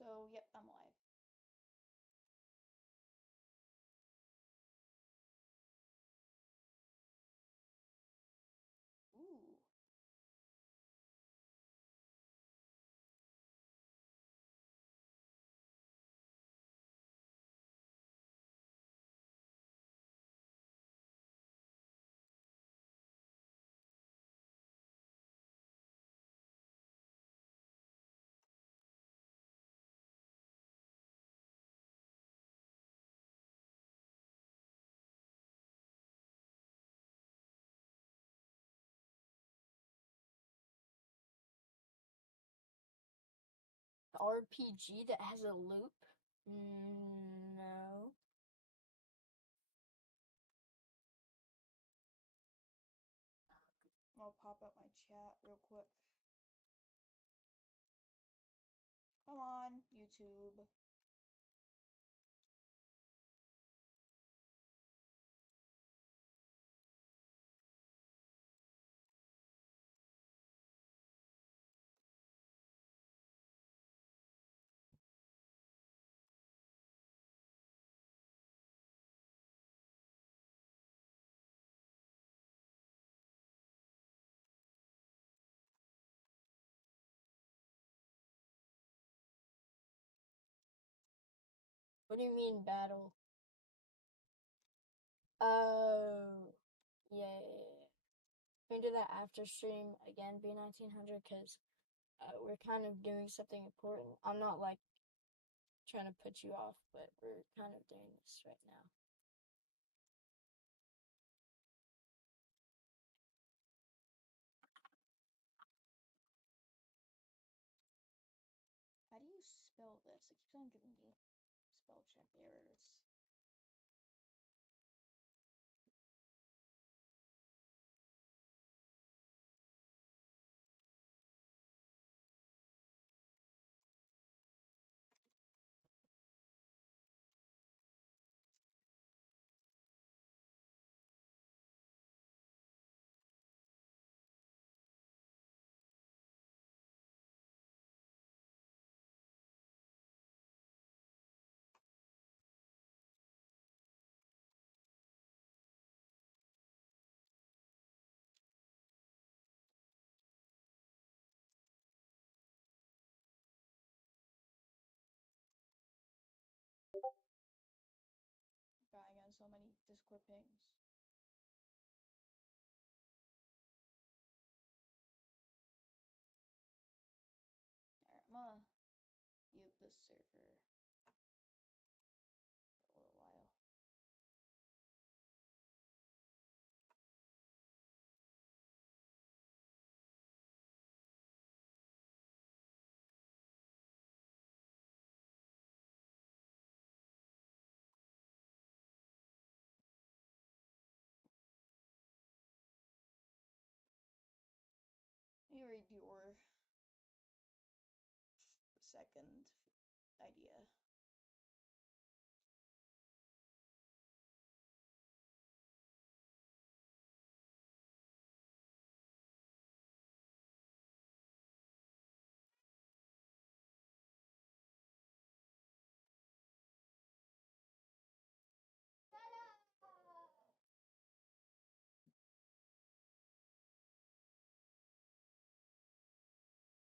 So, yep, I'm live. Ooh. RPG that has a loop? No. I'll pop up my chat real quick. Come on, YouTube. What do you mean battle? Oh, yeah. We can do that after stream again, B1900, because we're kind of doing something important. I'm not like trying to put you off, but we're kind of doing this right now. How do you spell this? It keeps on giving me spell check errors. God, I got so many Discord pings. Alright, I'm gonna mute this server for a little while. Let me read your second idea.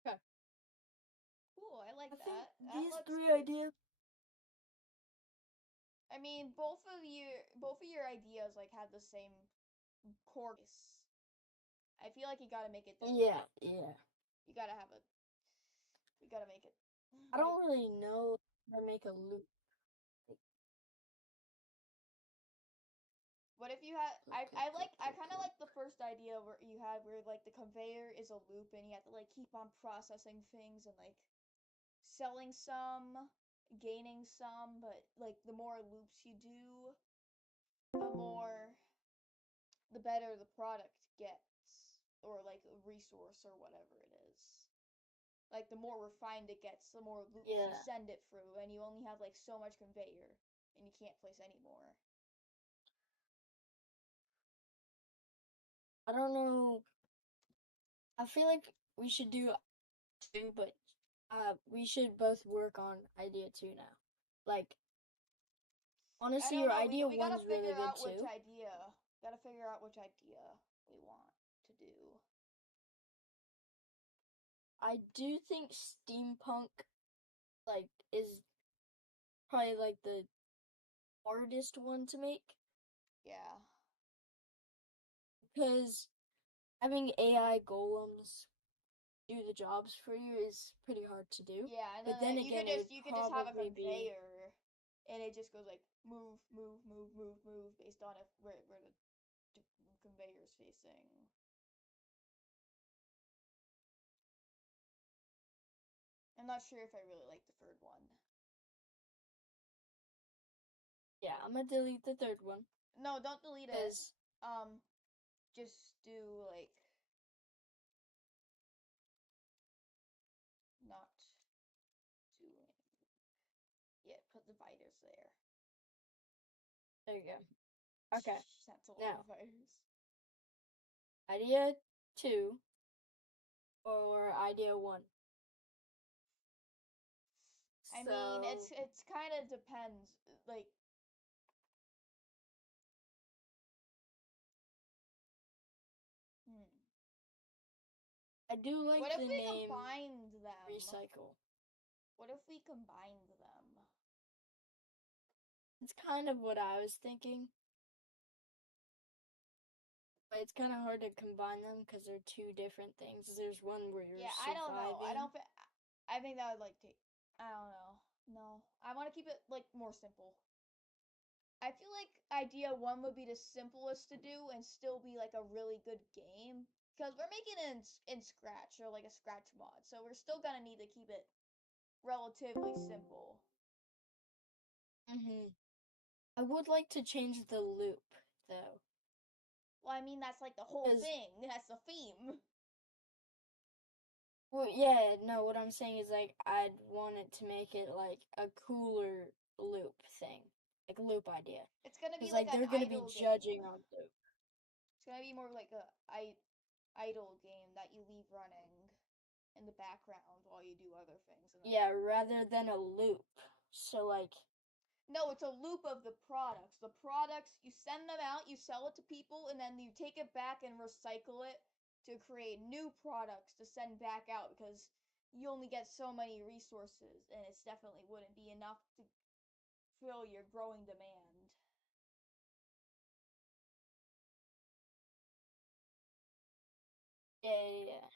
Okay. Cool, I like I think that. That these looks three good. ideas. I mean, both of your ideas like have the same core base. I feel like you gotta make it different. Yeah, yeah. You gotta have a. You gotta make it I right. don't really know how to make a loop. What if you had? Click, click, click, I click, kind of click. like the first idea where you had where like the conveyor is a loop and you have to like keep on processing things and like selling some, gaining some, but like the more loops you do, the more the better the product gets, or like a resource or whatever it is. Like the more refined it gets, the more loops you Yeah. send it through, and you only have like so much conveyor, and you can't place any more. I don't know. I feel like we should do two, but We should both work on idea 2 now. Like, I honestly, don't your know. idea We gotta 1's really figure good out which too. idea. Gotta figure out which idea we want to do. I do think steampunk, like, is probably like the hardest one to make Yeah. because having AI golems do the jobs for you is pretty hard to do. Yeah, and But then then you could again, it just would you could just have a probably be, conveyor, and it just goes like move, move, move, move, move based on if where the conveyor is facing. I'm not sure if I really like the third one. yeah, I'm gonna delete the third one No, don't delete it. because, Um, just do like not doing. Yeah, put dividers there. there you go. Okay, That's a lot of now, dividers. idea 2 or idea 1. I mean, So, it's kind of depends. Like, hmm. I do What like if the we name combined them? recycle. What if we combined them? It's kind of what I was thinking, but it's kind of hard to combine them because they're two different things. There's one where you're Yeah, I don't know. I surviving. don't. I think that would like take. I don't know. No, I want to keep it like more simple. I feel like idea one would be the simplest to do and still be like a really good game because we're making it in Scratch or like a Scratch mod, so we're still gonna need to keep it relatively simple. hmm I would like to change the loop though, Well, I mean that's like the whole because thing. That's the theme. well, yeah, no, what I'm saying is like I'd want it to make it like a cooler loop thing, like a loop idea, It's gonna be because like like an they're gonna be idle game. judging on loop. It's gonna be more like a idle game that you leave running in the background while you do other things, and then Yeah, rather than a loop. So like, no, it's a loop of the products. The products you send them out, you sell it to people, and then you take it back and recycle it to create new products to send back out because you only get so many resources, and it's definitely wouldn't be enough to fill your growing demand. yeah, yeah, yeah.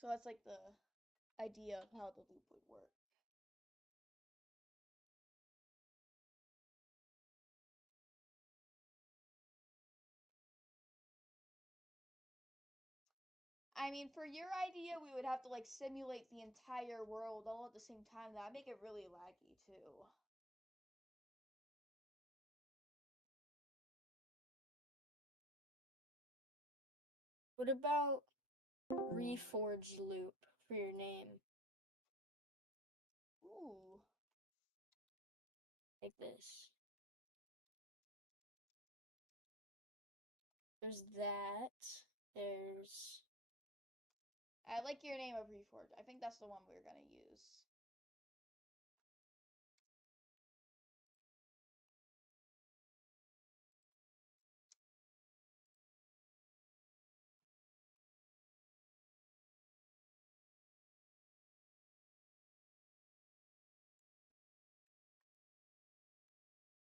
So that's like the idea of how the loop would work. I mean, for your idea, we would have to like simulate the entire world all at the same time. That'd make it really laggy too. What about reforge loop for your name, Ooh, like this? There's that. There's I like your name of Reforge. I think that's the one we're gonna use.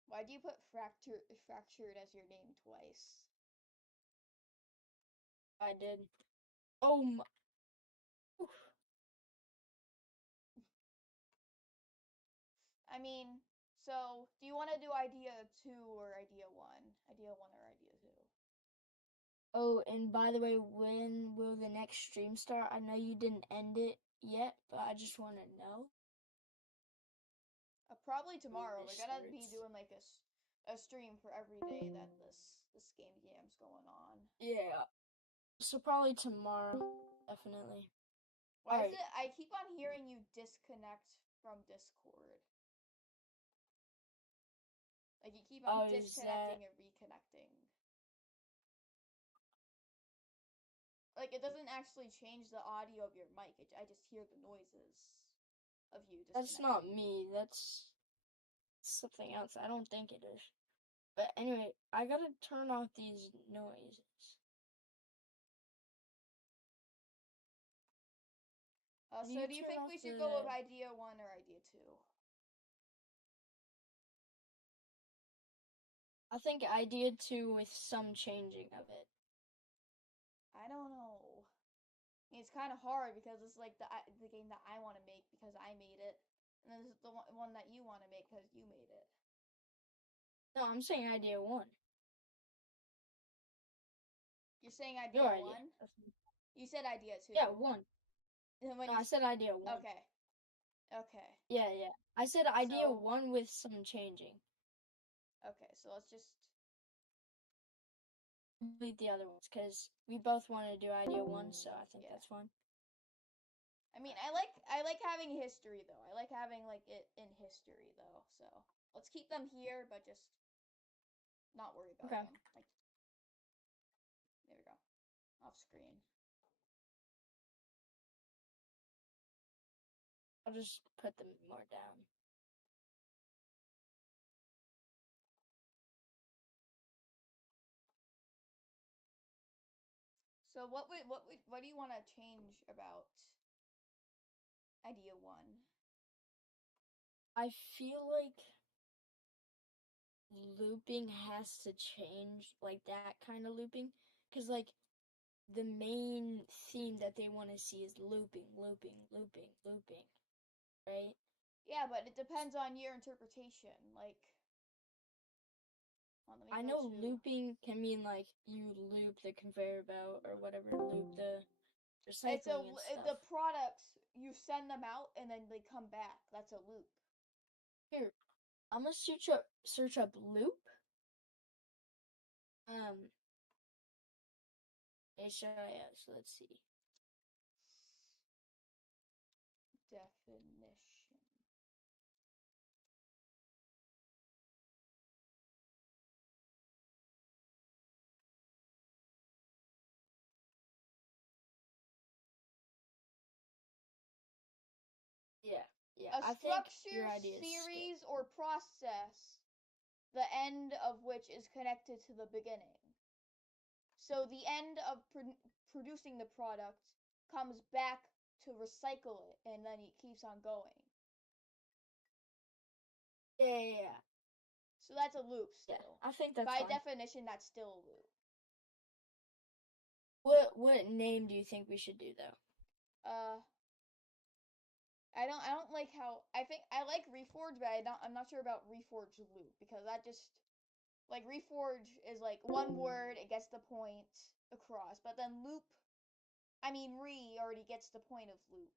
Why do you put fractured as your name twice? I did. Oh my, I mean, so do you want to do idea two or idea one? Idea one or idea two? oh, and by the way, when will the next stream start? I know you didn't end it yet, but I just want to know Probably when tomorrow. this We're gonna be starts. doing like a stream for every day that this game jam's going on. Yeah, so probably tomorrow, definitely. Why All is right, it? I keep on hearing you disconnect from Discord. Like you keep on Oh, is that disconnecting and reconnecting. Like it doesn't actually change the audio of your mic. I just hear the noises of you that's not disconnecting. me. That's something else. I don't think it is. But anyway, I gotta turn off these noises. How do So you do you turn think off we should go with the? idea one or idea two? I think idea two with some changing of it. I don't know. It's kind of hard because it's like the game that I want to make because I made it, and then this is the one that you want to make because you made it. No, I'm saying idea one. You're saying Your idea idea. one? You said idea Yeah, two. one. And when No, you I said idea one. okay, okay, Yeah, yeah. I said idea so one with some changing. okay, so let's just Delete the other ones because we both want to do idea one, so I think yeah. that's fine. I mean, I like having history though. I like having like it in history though. So let's keep them here, but just not worry about Okay, them. Like there we go, off screen. I'll just put them more down. So what do you want to change about idea one? I feel like looping has to change, like that kind of looping, because like the main theme that they want to see is looping, looping, looping, looping, right? Yeah, but it depends on your interpretation. Like, let me I go know to. looping can mean like you loop the conveyor belt or whatever, loop the It's a recycling and stuff. the products you send them out and then they come back. That's a loop. Here, I'm gonna search up loop. Um, HIS. Let's see. Definition. Yeah, yeah. A I think structure, your idea is good. series, or process, the end of which is connected to the beginning. So the end of producing the product comes back to recycle it, and then it keeps on going. Yeah, yeah, yeah. So that's a loop Yeah, still. I think that's By fine. definition, that's still a loop. What name do you think we should do though? Uh, I don't like how I think I like Reforge, but I'm not sure about Reforge loop because that just like Reforge is like one word, it gets the point across, but then loop, I mean already gets the point of loop.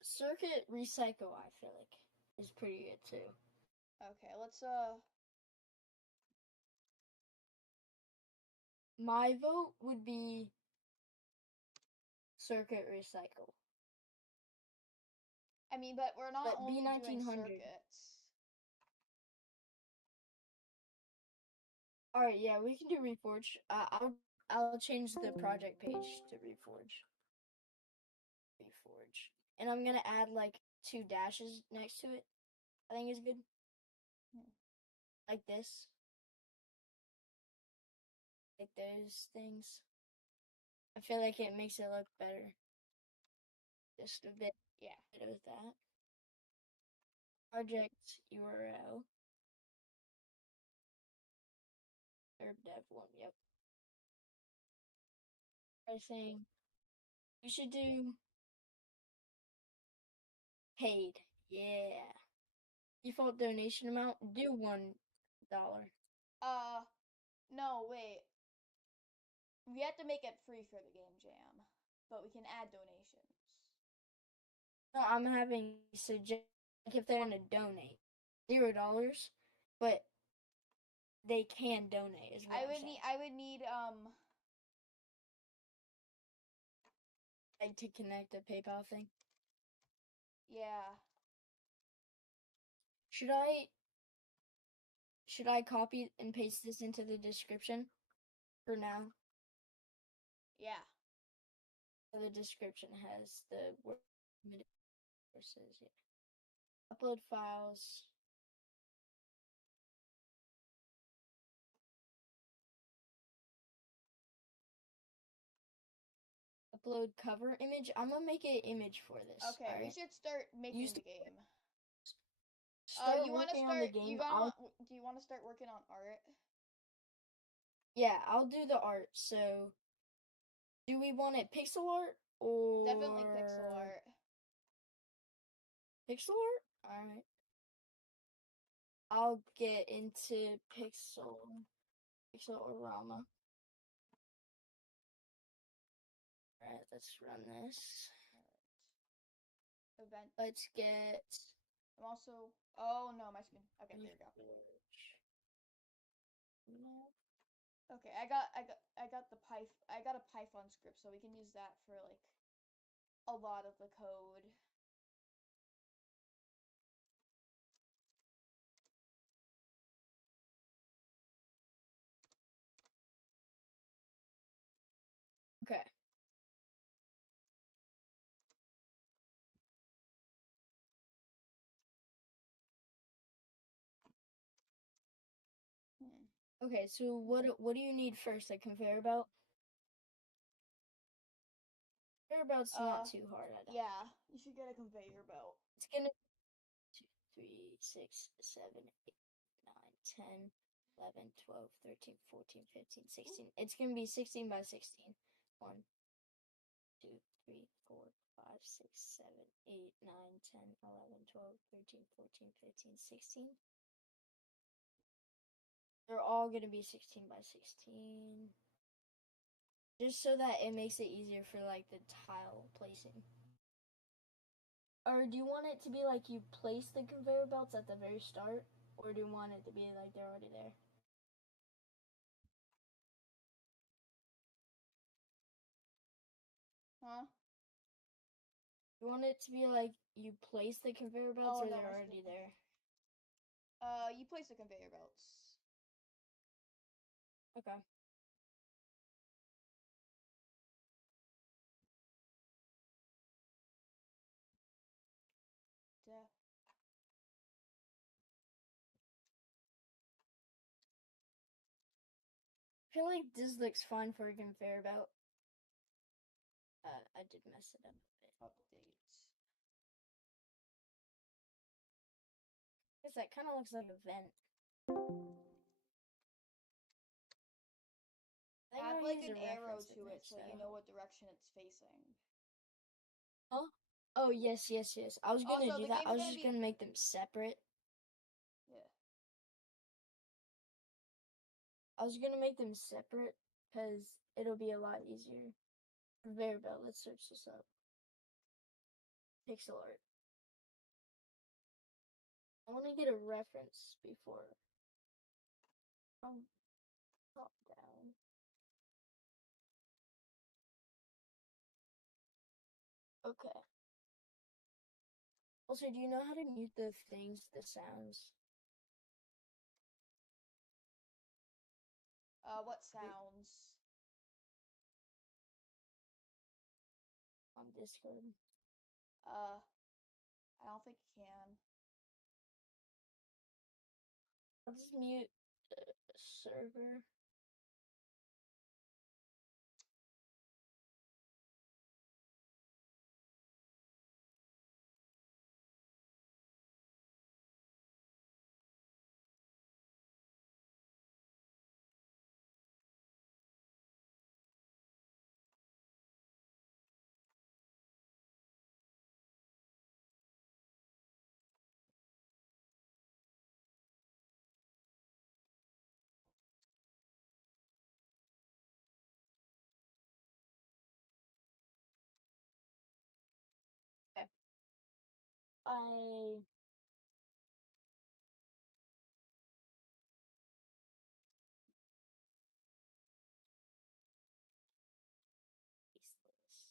Circuit recycle, I feel like, is pretty good too. Okay, let's My vote would be circuit recycle. I mean, but we're not But B only doing 1900. circuits. All right, yeah, we can do Reforge. I'll change the project page to Reforge. Reforge, and I'm gonna add like two dashes next to it. I think is good, Hmm. like this, like those things. I feel like it makes it look better. Just a bit Yeah. of that. Project URL or dev one. Yep. Pricing. We should do paid. Yeah. Default donation amount. Do $1. Uh, no, wait. We have to make it free for the game jam, but we can add donations. No, I'm having suggest like if they're gonna donate $0, but they can donate is what I'm saying. I would need Like to connect a PayPal thing. yeah. should I copy and paste this into the description for now? Yeah. So the description has the sources. Yeah. Upload files. Upload cover image. I'm gonna make an image for this. Okay, All we right. should start making Use the game. start You want to working on the start? game. I'll Do you want to start working on art? Yeah, I'll do the art. So, do we want it pixel art Definitely pixel or art. pixel art? All right. I'll get into pixelorama. All right, let's run this. Alright. Event. Let's get I'm also. Oh no, my screen. Okay, there we go. Okay, I got a Python script, so we can use that for like a lot of the code. Okay. Hmm. Okay, so what do you need first? A conveyor belt? Conveyor belt's not Uh, too hard, I don't. yeah, you should get a conveyor belt. It's gonna 2, 3, 6, 7, 8, 9, 10, 11, 12, 13, 14, 15, 16. It's gonna be 16 by 16. 1, 2, 3, 4, 5, 6, 7, 8, 9, 10, 11, 12, 13, 14, 15, 16. They're all gonna be 16 by 16. Just so that it makes it easier for like the tile placing. Or do you want it to be like you place the conveyor belts at the very start? Or do you want it to be like they're already there? Huh? You want it to be like you place the conveyor belts Oh or no, they're my screen. already Okay. there? You place the conveyor belts. Okay. Duh. I feel like this looks fine for a conveyor belt. I did mess it up a bit. Update. Because that kind of looks like a vent. I think Add I'll like use an a arrow reference to it image so you though. know what direction it's facing. Oh, oh yes, yes, yes. I was gonna Also, do the that. I game's was gonna just be. gonna make them separate. Yeah. I was gonna make them separate because it'll be a lot easier. Conveyor belt. Let's search this up. Pixel art. I want to get a reference before. Top down. Okay. Also, do you know how to mute the things, the sounds What sounds? on Discord? Uh, I don't think you can. I'll just mute the server. Okay. I paste this.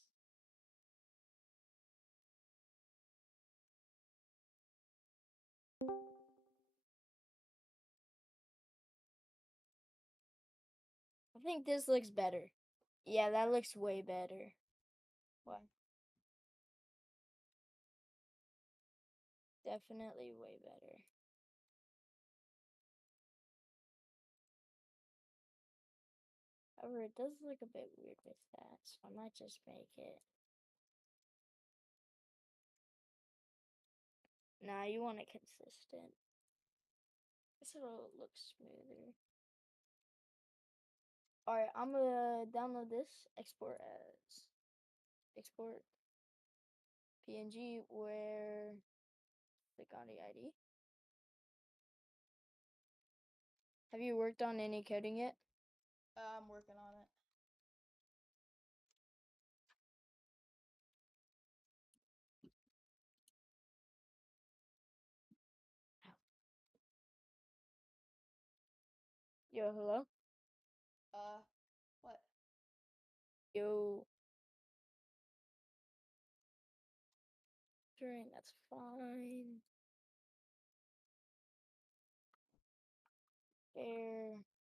think this looks better. Yeah, that looks way better. What? Definitely way better. However, it does look a bit weird with that, so I might just make it. Nah, you want it consistent. This will look smoother. Alright, I'm gonna download this, export PNG, where click on the ID. Have you worked on any coding yet? I'm working on it. Yo, hello? What? Yo. Sure, that's fine. There.